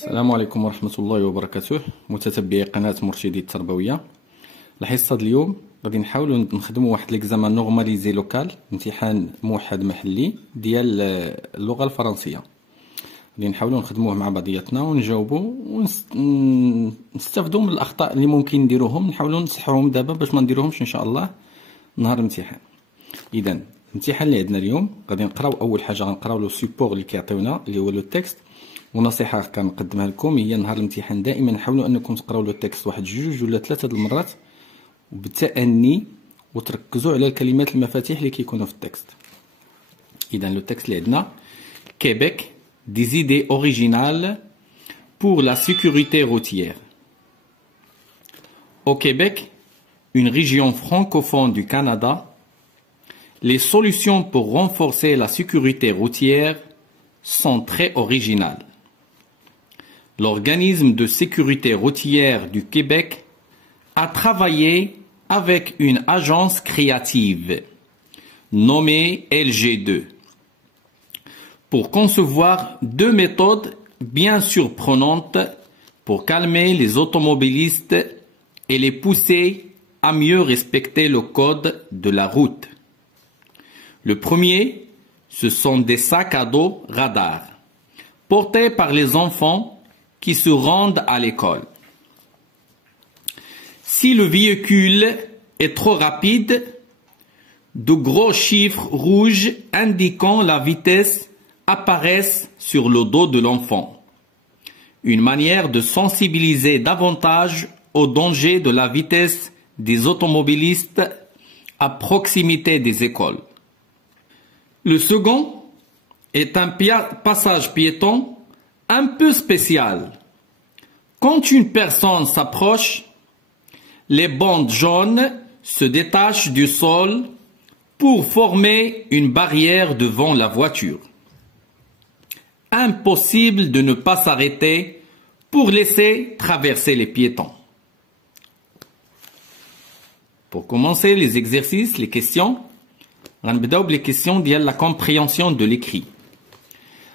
السلام عليكم ورحمة الله وبركاته. متتبعي قناة مرشدي التربوية، الحصة اليوم غادي نحاولوا نخدموا واحد ليكزامان نورماليزي لوكال، امتحان موحد محلي ديال اللغة الفرنسية. غادي نحاولوا نخدموه مع بعضياتنا ونجاوبوا ونستافدوا من الأخطاء اللي ممكن نديروهم، نحاولوا نصحوهم دابا باش ما نديروهمش إن شاء الله نهار الامتحان. إذا الامتحان اللي عندنا اليوم غادي نقراو أول حاجة، غنقراو لو سيبور اللي كيعطيونا اللي هو لو تكست. ونصيحة كنقدمها لكم هي نهار الامتحان دائما حاولوا انكم تقراو لو تكست واحد جوج ولا ثلاثة المرات وبالتأني وتركزوا على الكلمات المفاتيح اللي كيكونوا في التكست. اذا لو تكست اللي عندنا Québec, des idées originales pour la sécurité routière. Au Québec, une région francophone du Canada, les solutions pour renforcer la sécurité routière sont très originales. L'organisme de sécurité routière du Québec a travaillé avec une agence créative nommée LG2 pour concevoir deux méthodes bien surprenantes pour calmer les automobilistes et les pousser à mieux respecter le code de la route. Le premier, ce sont des sacs à dos radars portés par les enfants qui se rendent à l'école. Si le véhicule est trop rapide, de gros chiffres rouges indiquant la vitesse apparaissent sur le dos de l'enfant. Une manière de sensibiliser davantage au danger de la vitesse des automobilistes à proximité des écoles. Le second est un passage piéton un peu spécial. Quand une personne s'approche, les bandes jaunes se détachent du sol pour former une barrière devant la voiture. Impossible de ne pas s'arrêter pour laisser traverser les piétons. Pour commencer les exercices, les questions, on va les questions de la compréhension de l'écrit.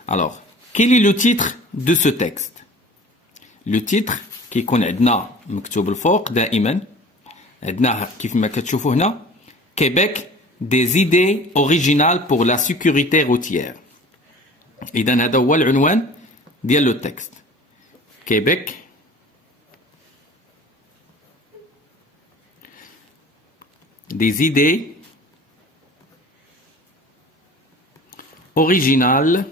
Alors, quel est le titre de ce texte? Le titre كيكون عندنا مكتوب الفوق دائما، عندنا كيف ما كتشوفوا هنا Québec, des idées originales pour la sécurité routière. إذا هذا هو العنوان ديال لو تكست. Québec, des idées originales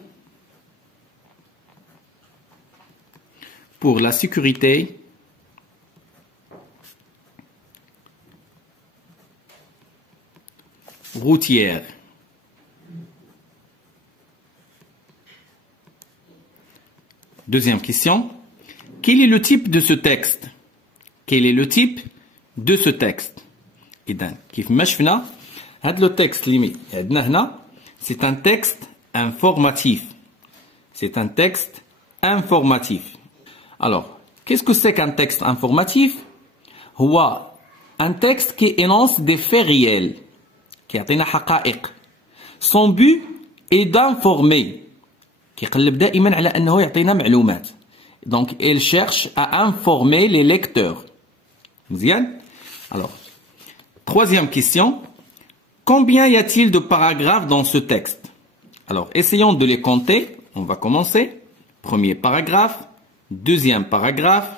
pour la sécurité routière. Deuxième question. Quel est le type de ce texte? Quel est le type de ce texte? إذن كيف ما شفنا هذا لو تكست اللي عندنا هنا c'est un texte informatif. C'est un texte informatif. Alors, qu'est-ce que c'est qu'un texte informatif? هو un texte qui énonce des faits réels, qui يعطينا حقائق. Son but est d'informer. كيقلب دائما على أنه يعطينا معلومات. Donc, il cherche à informer les lecteurs. مزيان? Alors, troisième question. Combien y a-t-il de paragraphes dans ce texte? Alors, essayons de les compter. On va commencer. Premier paragraphe, deuxième paragraphe,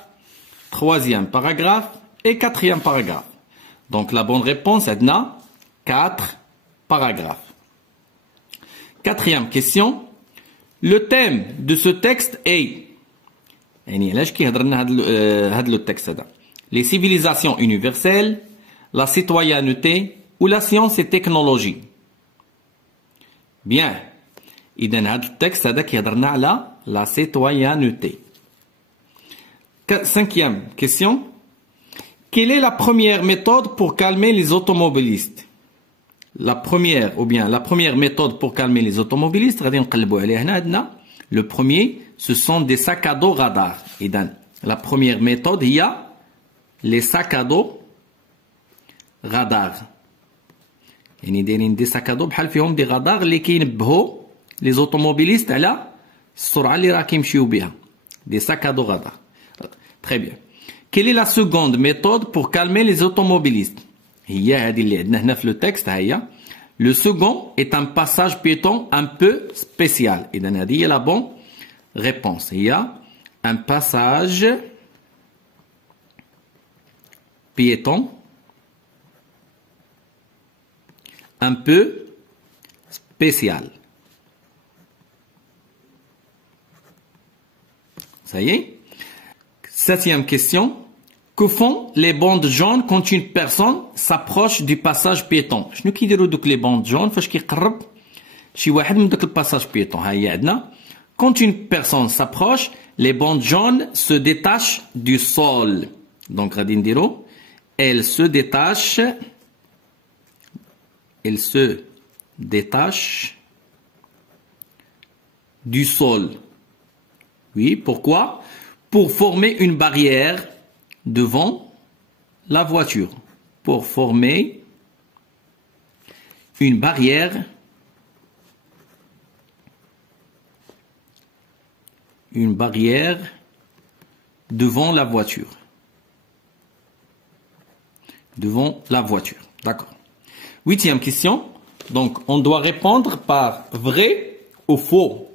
troisième paragraphe et quatrième paragraphe. Donc, la bonne réponse est 4 paragraphes. Quatrième question. Le thème de ce texte est les civilisations universelles, la citoyenneté ou la science et technologie. Bien. إذن هذا التكست هذا كيهضرنا على la citoyenneté. Cinquième question. Quelle est la première méthode pour calmer les automobilistes? La première méthode pour calmer les automobilistes, غادي نقلبوا عليها هنا عندنا. Le premier, ce sont des sacs à dos radars. إذن la première méthode هي les sacs à dos radars. يعني دايرين دي sacs à dos بحال فيهم دي غادار اللي كينبهوا les automobilistes على السرعة اللي راه كيمشيو بها. des sacs à dos radar. Très bien. Quelle est la seconde méthode pour calmer les automobilistes? Le texte, le second est un passage piéton un peu spécial. Et dans la bonne réponse, il y a un passage piéton un peu spécial. Ça y est. Septième question. Que font les bandes jaunes quand une personne s'approche du passage piéton? شنو كيديروا دوك les bandes jaunes فاش كيقرب شي واحد من داك الباساج بيتون؟ ها هي عندنا. Quand une personne s'approche, les bandes jaunes se détachent du sol. Donc غادي نديرو elles se détachent du sol. Oui, pourquoi? Pour former une barrière devant la voiture. Pour former une barrière devant la voiture. Devant la voiture. D'accord. Huitième question. Donc, on doit répondre par vrai ou faux.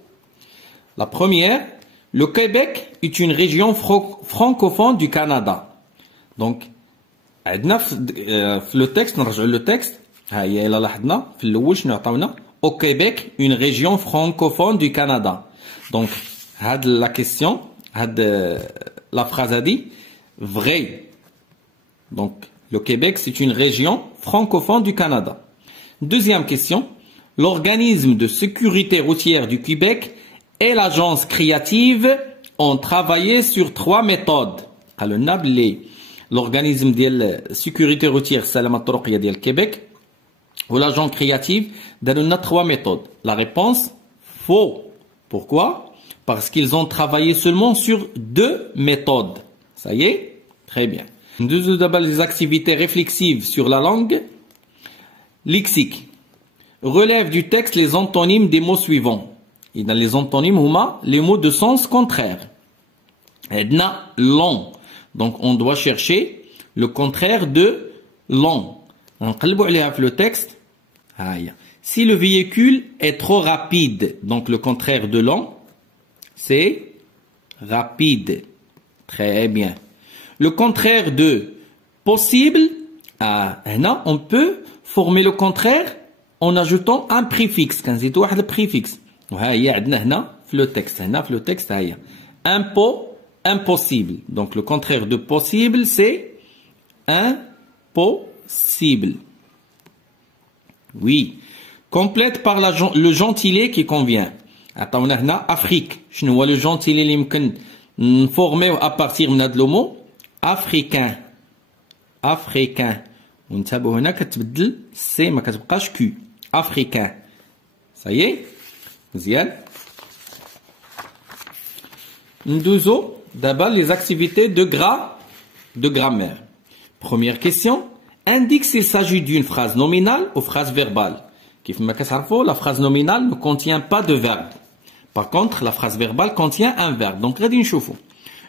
La première, le Québec est une région francophone du Canada. Donc, le texte, au Québec, une région francophone du Canada. Donc, la question, la phrase a dit vrai. Donc, le Québec, c'est une région francophone du Canada. Deuxième question, l'organisme de sécurité routière du Québec et l'agence créative ont travaillé sur 3 méthodes. L'organisme de sécurité routière Salamat Toroqia du Québec ou l'agence créative donne 3 méthodes. La réponse, faux. Pourquoi? Parce qu'ils ont travaillé seulement sur 2 méthodes. Ça y est? Très bien. Nous d'abord les activités réflexives sur la langue. Lexique. Relève du texte les antonymes des mots suivants. Et dans les antonymes, les mots de sens contraire. Edna, long. Donc, on doit chercher le contraire de long. On regarde le texte. Si le véhicule est trop rapide, donc le contraire de long, c'est rapide. Très bien. Le contraire de possible, on peut former le contraire en ajoutant un préfixe. Quand c'est un préfixe. Le texte, impossible. Donc le contraire de possible, c'est impossible. Oui. Complète par le gentilé qui convient. Attends, Afrique. Je ne vois le gentilé qui formé à partir de le mot africain. Africain. ونتابعوا هنا كتبدل سي ما كتبقاش كو. Africain. Ça y est? مزيان. ندوزو d'abord les activités de grammaire. Première question. Indique s'il s'agit d'une phrase nominale ou phrase verbale. كيف ما كتعرفوا la phrase nominale ne contient pas de verbe. Par contre, la phrase verbale contient un verbe. Donc غادي نشوفوا.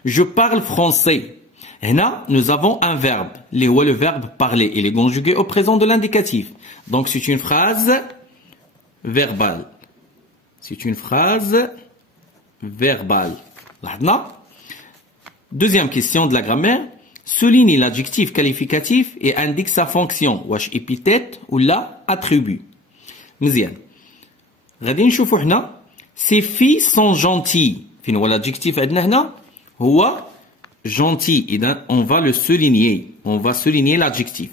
Je parle français. Là, nous avons un verbe. Le verbe parler. Il est conjugué au présent de l'indicatif. Donc c'est une phrase verbale. C'est une phrase verbale. Là, deuxième question de la grammaire. Souligne l'adjectif qualificatif et indique sa fonction. Wash épithète ou la attribut. مزيان. غادي نشوفوا هنا ces filles sont gentilles. فين هو l'adjectif عندنا هنا هو gentil. إذا on va le souligner. On va souligner l'adjectif.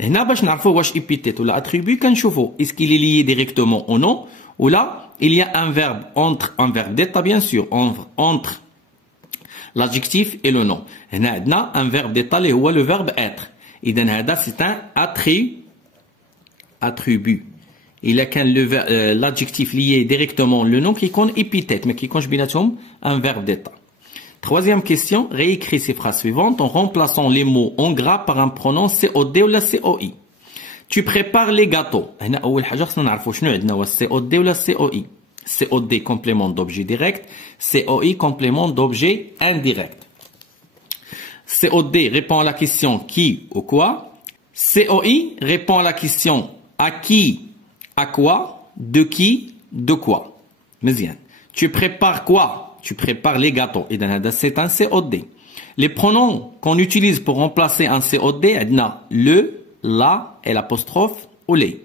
هنا باش نعرفوا واش épithète ou la attribut كنشوفوا est-ce qu'il est lié directement ou non ou là il y a un verbe entre un verbe d'état bien sûr entre l'adjectif et le nom. هنا عندنا un verbe d'état اللي هو le verbe être. إذا هذا c'est un attribut. Il a qu'un l'adjectif lié directement le nom qui compte épithète mais qui compte بيناتهم un verbe d'état. Troisième question, réécris ces phrases suivantes en remplaçant les mots en gras par un pronom COD ou la COI. Tu prépares les gâteaux. هنا أول حاجة خصنا نعرفوا شنو عندنا هو COD ou la COI. COD complément d'objet direct, COI complément d'objet indirect. COD répond à la question qui ou quoi. COI répond à la question à qui, à quoi, de qui, de quoi. Mezien. Tu prépares quoi? Tu prépares les gâteaux. Et c'est un COD. Les pronoms qu'on utilise pour remplacer un COD, le, la et l'apostrophe ou les.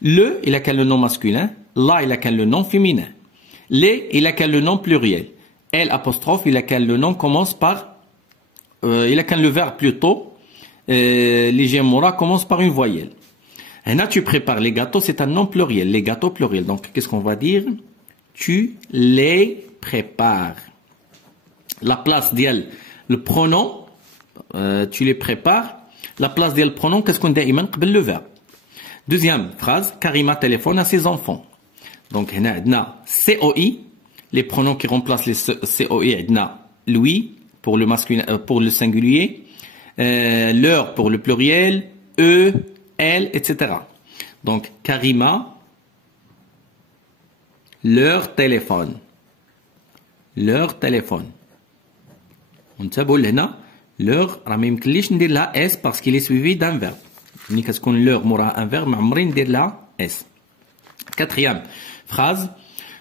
Le, il a quel le nom masculin? La, il a quel le nom féminin? Les, il a quel le nom pluriel? L apostrophe, il a quel le nom commence par, il a quel le verbe plutôt, les gémora commence par une voyelle. Et là, tu prépares les gâteaux, c'est un nom pluriel, les gâteaux pluriels. Donc, qu'est-ce qu'on va dire? Tu les prépares. La place d'elle, le pronom, tu les prépares. La place d'elle, le pronom, qu'est-ce qu'on dit? Le verbe. Deuxième phrase, Karima téléphone à ses enfants. Donc, on a COI, les pronoms qui remplacent les COI, on a lui pour le masculin, pour le singulier, leur pour le pluriel, eux, elle, etc. Donc, Karima, leur téléphone. Leur téléphone. On s'appelle là, leur, ramim klish n'dir la S parce qu'il est suivi d'un verbe. Ni qu'est-ce qu'on leur moura un verbe, mais n'dir la S. Quatrième phrase,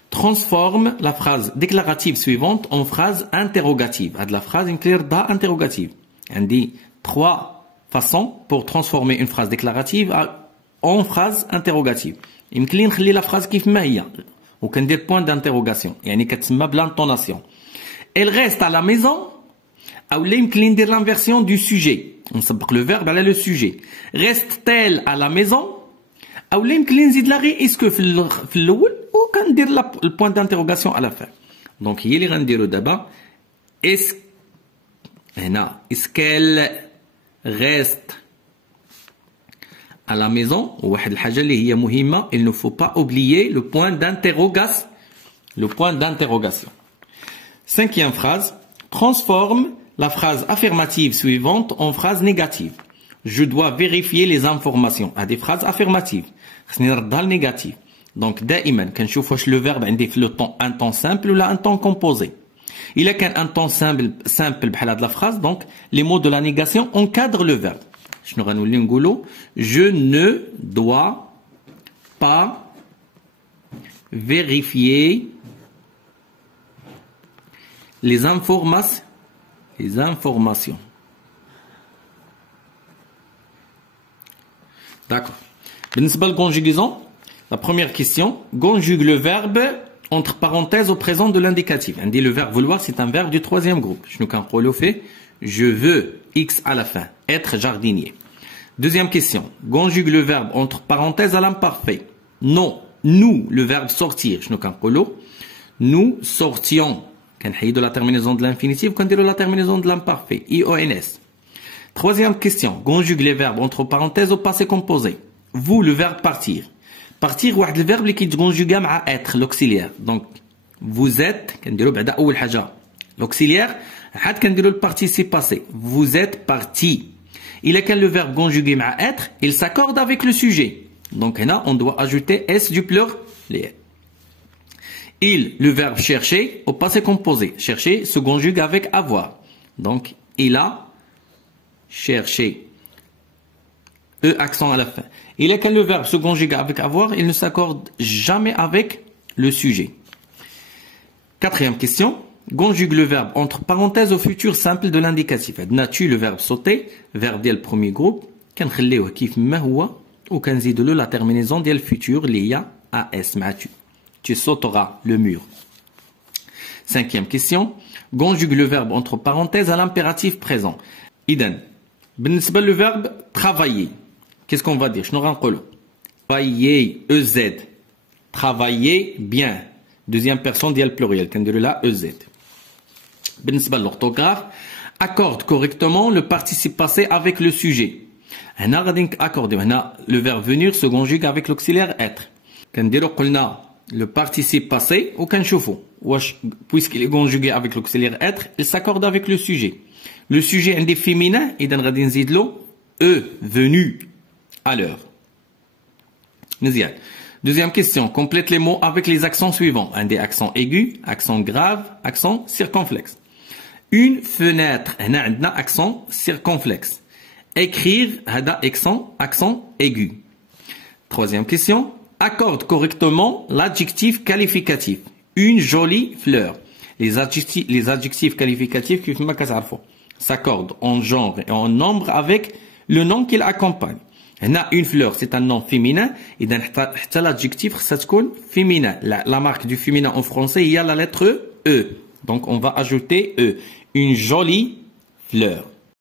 transforme la phrase déclarative suivante en phrase interrogative. À de la phrase interrogative. On dit 3 façons pour transformer une phrase déclarative en phrase interrogative. يمكن نخلي la phrase كيف ما هي وكندير point d'interrogation يعني كتسمى بلانتوناسيون. Elle reste à la maison ou là يمكن ندير l'inversion du sujet. On سبق le verbe على le sujet. Reste-t-elle à la maison ou là يمكن نزيد لا غير est-ce que في الاول وكندير le point d'interrogation à la fin. Donc هي اللي غنديرو دابا est-ce هنا est-ce qu'elle reste à la maison. واحد الحاجة اللي هي مهمة, il ne faut pas oublier le point d'interrogation. Le point d'interrogation. Cinquième phrase, transforme la phrase affirmative suivante en phrase négative. Je dois vérifier les informations. À des phrases affirmatives. خصني نردها négative. Donc دائما كنشوف واش le verbe عندي في le temps un temps simple ou un temps composé. Il a qu'un temps simple بحال هاد la phrase, donc les mots de la négation encadrent le verbe. Je ne dois pas vérifier les informations. D'accord. بالنسبة للconjugaison, la première question, conjugue le verbe entre parenthèses au présent de l'indicatif. On dit le verbe vouloir, c'est un verbe du troisième groupe. Je veux, X à la fin, être jardinier. Deuxième question, conjugue le verbe entre parenthèses à l'imparfait. Non, nous, le verbe sortir. Nous sortions. De la terminaison de l'infinitif, de la terminaison de l'imparfait. IONS. Troisième question, conjugue les verbes entre parenthèses au passé composé. Vous, le verbe partir. Partir, c'est le verbe qui conjugue à être, l'auxiliaire. Donc, vous êtes, l'auxiliaire, le participe passé. Vous êtes parti. Il est quand le verbe conjugué à être, il s'accorde avec le sujet. Donc, là, on doit ajouter S du pluriel. Il, le verbe chercher, au passé composé. Chercher se conjugue avec avoir. Donc, il a cherché. E accent à la fin. Il est quand le verbe se conjugue avec avoir, il ne s'accorde jamais avec le sujet. Quatrième question. Conjugue le verbe entre parenthèses au futur simple de l'indicatif. N'as-tu le verbe sauter, verbe dès le premier groupe, كنخليوه كيف ما هو وكنزيدو له la terminaison ديال futur اللي هي AS معتو. Tu sauteras le mur. Cinquième question. Conjugue le verbe entre parenthèses à l'impératif présent. Iden. بالنسبة le verbe travailler. Qu'est-ce qu'on va dire? شنو غنقولو? Travailler, EZ. Travailler bien. Deuxième personne ديال pluriel. كنديرو là EZ. بالنسبة l'orthographe. Accorde correctement le participe passé avec le sujet. هنا غادي accorder. هنا le verbe venir se conjugue avec l'auxiliaire être. كنديرو قلنا le participe passé ou كنشوفو واش puisqu'il est conjugué avec l'auxiliaire être, il s'accorde avec le sujet. Le sujet عندي féminin, إذا غادي نزيد له e venu à l'heure. مزيان. Deuxième question, complète les mots avec les accents suivants. Un des accents aigus, accent grave, accent circonflexe. Une fenêtre, on a accent circonflexe. Écrire, accent aigu. Troisième question, accorde correctement l'adjectif qualificatif. Une jolie fleur. Les adjectifs qualificatifs qui s'accordent en genre et en nombre avec le nom qu'il accompagne. Une fleur, c'est un nom féminin. Et dans l'adjectif, ça se féminin. La marque du féminin en français, il y a la lettre E. Donc, on va ajouter E. Une jolie fleur.